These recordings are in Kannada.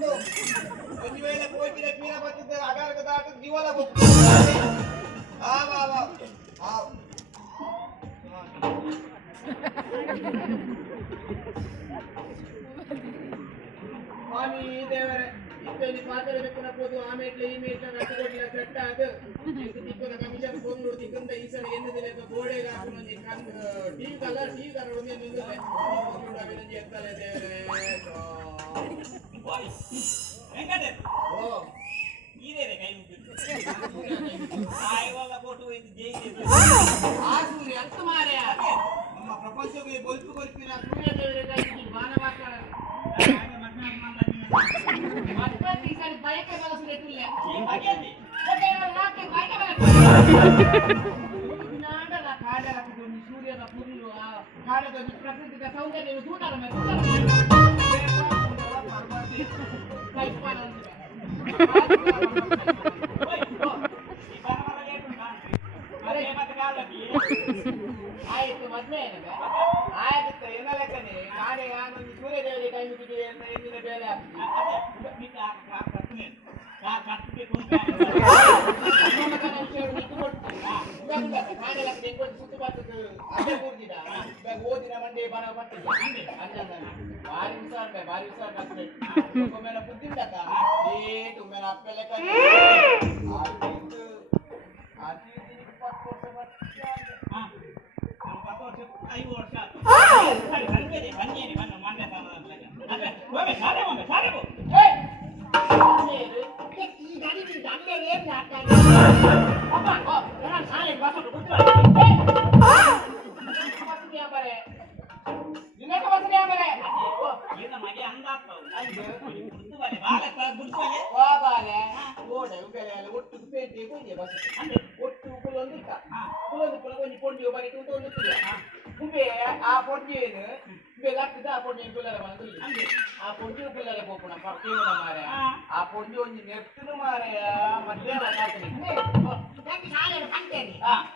ಒಂದು ವೇಳೆ ಕೋಚಿನ ಪೀನ ಬರ್ತಿದ್ದ ಅಗಾರಕ ದಾಟ ಜೀವನ ಸ್ವಾಮಿ ದೇವರೇ ಇತ್ತಲ್ಲಿ ಪಾತ್ರೆ ಬೆಕ್ಕನಪ್ಪದು ಆಮೇಲೆ ಈ ಮೇಟ್ಲ ನಟ್ಟುಕೊಟ್ಟಿಲ್ಲ ಸೆಟ್ಟ ಅದು ತಿಕ್ಕದ ಕಮಿಷನ್ ಕೊಂದು ತಿಕ್ಕಂತ ಈ ಸಲ ಎನ್ನದಿಲ್ಲ ಗೋಡೆಗೆ ಹಾಕೊಂಡು ಟಿವಿ ಕಲರ್ ಒಂದು ನಿಂದಿದೆ ಎತ್ತಲೆ ದೇವರೇ ಓ ಇದೇನೆ ಕೈ ಮುಗಿದು ಆಯವಾಗ ಫೋಟೋ ಇದು ಜೈಲಿದೆ ಆ ಸೂರ್ಯ ಅಂತ ಮಾರ್ಯ ನಮ್ಮ ಪ್ರಪಂಚಕ್ಕೆ ಗೊಲ್ಪು ಗೊಲ್ಪಿನ ಸೂರ್ಯ ದೇವರೇ ಕೈ ಬಾಣ ಮಾಡ್ತಾರೆ ಮತ್ತೊಂದು ಸರಿ ಬಯಕೆ ಬಳಸಲಿಲ್ಲ ಹಾಗೆಲ್ಲಿ ನಾಕೆ ಬಯಕೆ ನಾಡಲ ಕಾಡಲ ಸೂರ್ಯನ ಪುಲ್ಲು ಆ ಕಾಡದ ಪ್ರಕೃತಿಯ ಸೌಂದರ್ಯ ದೂಡರ ಮೇಲೆ ಆಯ್ತು ಮದ್ವೆ ಆಯ್ತು ಎಲ್ಲ ಲೆಕ್ಕನೆ ನಾನೇ ನಾನೊಂದು ಸೂರ್ಯ ದೇವರಿಗೆ ಕೈ ಮುಗಿದಿದೆ ಅಂತ ಎಂದಿನ ಬೇರೆ ಓದಿನ ಮಂಡೆ ಬರ ಬರ್ತದೆ ಭಾರಿ ವಿಚಾರ ಭಾರಿ ವಿಚಾರ ಬರ್ತದೆ ಮೇಲೆ ಬುದ್ಧಿ ಉಂಟಕ್ಕ ಏಟು ಮೇಲೆ ಅಪ್ಪ ಲೆಕ್ಕ 5 ವರ್ಷ ಒಟ್ಟು ಪೇಟೆ ಒಟ್ಟು ಕುಲೊಂದು ಕುಲೊಂದು ಪೊಂಡಿ ಒಂದು ಆ ಪೊಂಡಿಯನ್ನು ಲಕ್ಕದ ಆ ಪೊಂಡಿ ಕುಲ್ಲರ ಬಂದು ಆ ಪೊಂಡಿ ಕುಲ್ಲರ ಹೋಗೋಣ ಪಕ್ಕೇನ ಮಾರ ಆ ಪೊಂಡಿ ಒಂದು ನೆಟ್ಟನು ಮಾರಯ ಮಧ್ಯಾಹ್ನ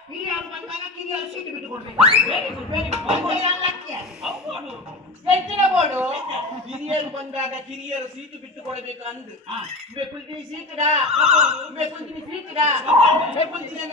ಹಿರಿಯರು ಬಂದಾಗ ಕಿರಿಯರು ಸೀಟು ಬಿಟ್ಟು ಕೊಡ್ಬೇಕು ಹೆಚ್ಚಿನ ಬೋರ್ಡು ಹಿರಿಯರು ಬಂದಾಗ ಕಿರಿಯರು ಸೀಟು ಬಿಟ್ಟು ಕೊಡಬೇಕು ಅಂದು ಕುಲ್ತಿನಿ ಸೀಟುಡಾ ಕುಲ್ತಿನಿ ಸೀಟುಡಾ ಕುಲ್ತಿನಿ